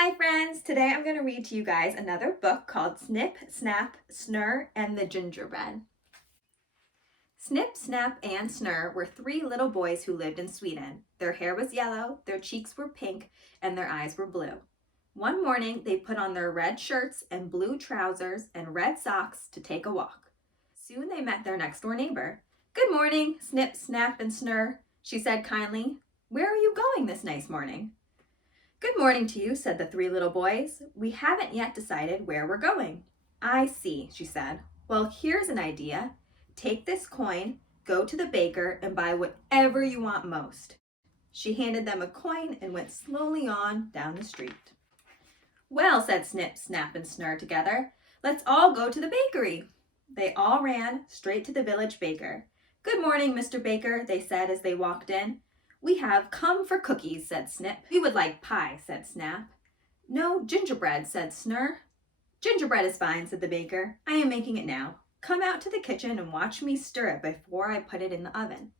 Hi friends! Today I'm going to read to you guys another book called Snip, Snap, Snurr, and the Gingerbread. Snip, Snap, and Snurr were three little boys who lived in Sweden. Their hair was yellow, their cheeks were pink, and their eyes were blue. One morning they put on their red shirts and blue trousers and red socks to take a walk. Soon they met their next door neighbor. "Good morning, Snip, Snap, and Snurr," she said kindly. "Where are you going this nice morning?" "Good morning to you," said the three little boys. "We haven't yet decided where we're going." "I see," she said. "Well, here's an idea. Take this coin, go to the baker, and buy whatever you want most." She handed them a coin and went slowly on down the street. "Well," said Snip, Snap, and Snurr together, "let's all go to the bakery." They all ran straight to the village baker. "Good morning, Mr. Baker," they said as they walked in. "We have come for cookies," said Snip. "We would like pie," said Snap. "No, gingerbread," said Snurr. "Gingerbread is fine," said the baker. "I am making it now. Come out to the kitchen and watch me stir it before I put it in the oven."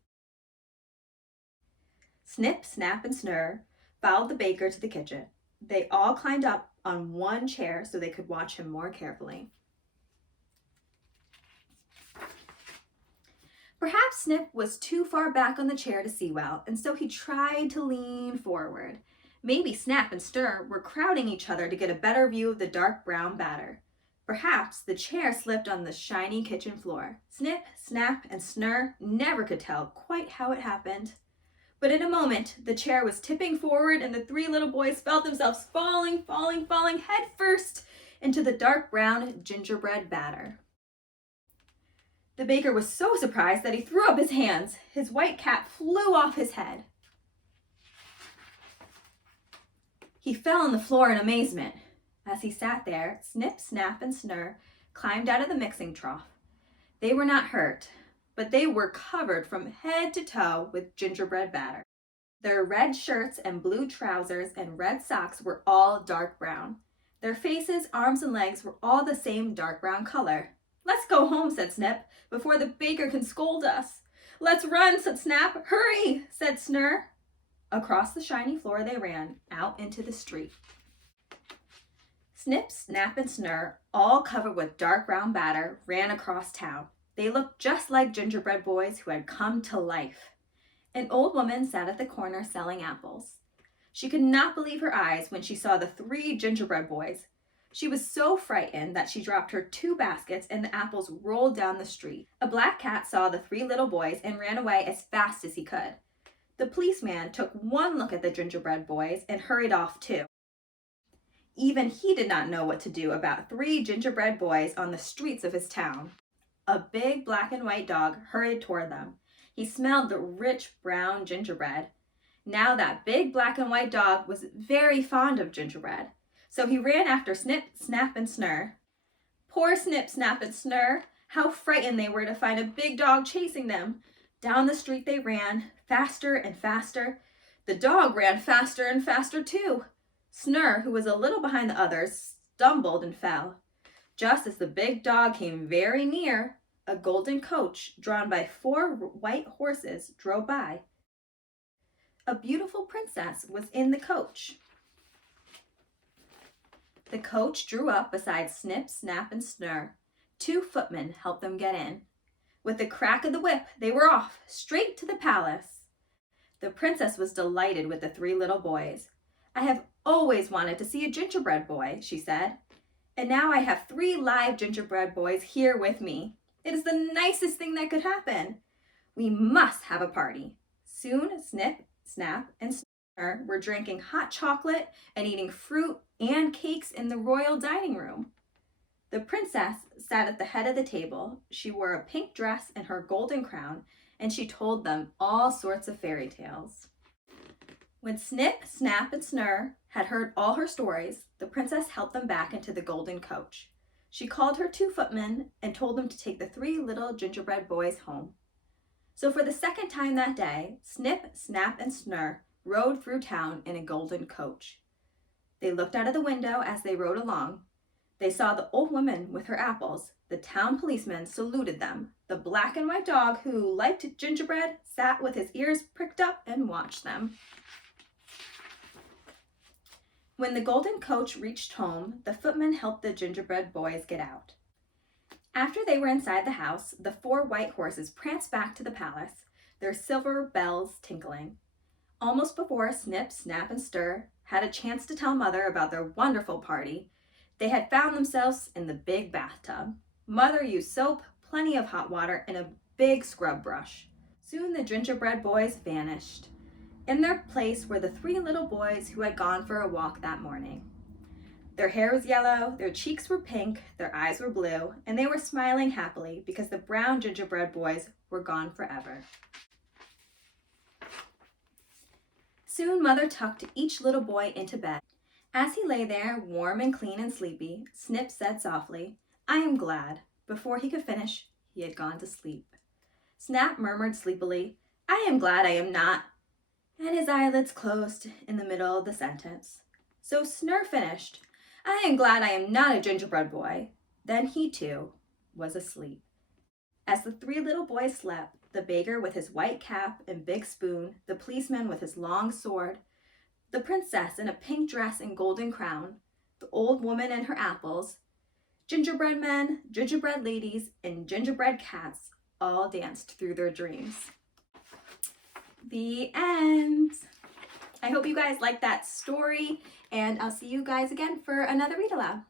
Snip, Snap, and Snurr followed the baker to the kitchen. They all climbed up on one chair so they could watch him more carefully. Perhaps Snip was too far back on the chair to see well, and so he tried to lean forward. Maybe Snap and Snurr were crowding each other to get a better view of the dark brown batter. Perhaps the chair slipped on the shiny kitchen floor. Snip, Snap, and Snurr never could tell quite how it happened. But in a moment, the chair was tipping forward and the three little boys felt themselves falling head first into the dark brown gingerbread batter. The baker was so surprised that he threw up his hands. His white cap flew off his head. He fell on the floor in amazement. As he sat there, Snip, Snap, and Snurr climbed out of the mixing trough. They were not hurt, but they were covered from head to toe with gingerbread batter. Their red shirts and blue trousers and red socks were all dark brown. Their faces, arms, and legs were all the same dark brown color. "Let's go home," said Snip, "before the baker can scold us." "Let's run," said Snap. "Hurry," said Snurr. Across the shiny floor they ran, out into the street. Snip, Snap, and Snurr, all covered with dark brown batter, ran across town. They looked just like gingerbread boys who had come to life. An old woman sat at the corner selling apples. She could not believe her eyes when she saw the three gingerbread boys. She was so frightened that she dropped her 2 baskets and the apples rolled down the street. A black cat saw the 3 little boys and ran away as fast as he could. The policeman took one look at the gingerbread boys and hurried off too. Even he did not know what to do about 3 gingerbread boys on the streets of his town. A big black and white dog hurried toward them. He smelled the rich brown gingerbread. Now that big black and white dog was very fond of gingerbread. So he ran after Snip, Snap, and Snurr. Poor Snip, Snap, and Snurr! How frightened they were to find a big dog chasing them. Down the street they ran, faster and faster. The dog ran faster and faster too. Snurr, who was a little behind the others, stumbled and fell. Just as the big dog came very near, a golden coach drawn by 4 white horses drove by. A beautiful princess was in the coach. The coach drew up beside Snip, Snap, and Snurr. 2 footmen helped them get in. With the crack of the whip, they were off, straight to the palace. The princess was delighted with the 3 little boys. "I have always wanted to see a gingerbread boy," she said. "And now I have 3 live gingerbread boys here with me. It is the nicest thing that could happen. We must have a party." Soon Snip, Snap, and Snurr were drinking hot chocolate and eating fruit and cakes in the royal dining room. The princess sat at the head of the table. She wore a pink dress and her golden crown, and she told them all sorts of fairy tales. When Snip, Snap, and Snurr had heard all her stories, the princess helped them back into the golden coach. She called her 2 footmen and told them to take the 3 little gingerbread boys home. So for the second time that day, Snip, Snap, and Snurr rode through town in a golden coach. They looked out of the window as they rode along. They saw the old woman with her apples. The town policeman saluted them. The black and white dog, who liked gingerbread, sat with his ears pricked up and watched them. When the golden coach reached home, the footman helped the gingerbread boys get out. After they were inside the house, the 4 white horses pranced back to the palace, their silver bells tinkling. Almost before Snip, Snap, and Stir had a chance to tell Mother about their wonderful party, they had found themselves in the big bathtub. Mother used soap, plenty of hot water, and a big scrub brush. Soon the gingerbread boys vanished. In their place were the 3 little boys who had gone for a walk that morning. Their hair was yellow, their cheeks were pink, their eyes were blue, and they were smiling happily because the brown gingerbread boys were gone forever. Soon Mother tucked each little boy into bed. As he lay there, warm and clean and sleepy, Snip said softly, "I am glad." Before he could finish, he had gone to sleep. Snap murmured sleepily, "I am glad I am not," and his eyelids closed in the middle of the sentence. So Snur finished, "I am glad I am not a gingerbread boy." Then he, too, was asleep. As the 3 little boys slept, the baker with his white cap and big spoon, the policeman with his long sword, the princess in a pink dress and golden crown, the old woman and her apples, gingerbread men, gingerbread ladies, and gingerbread cats all danced through their dreams. The end. I hope you guys liked that story, and I'll see you guys again for another read aloud.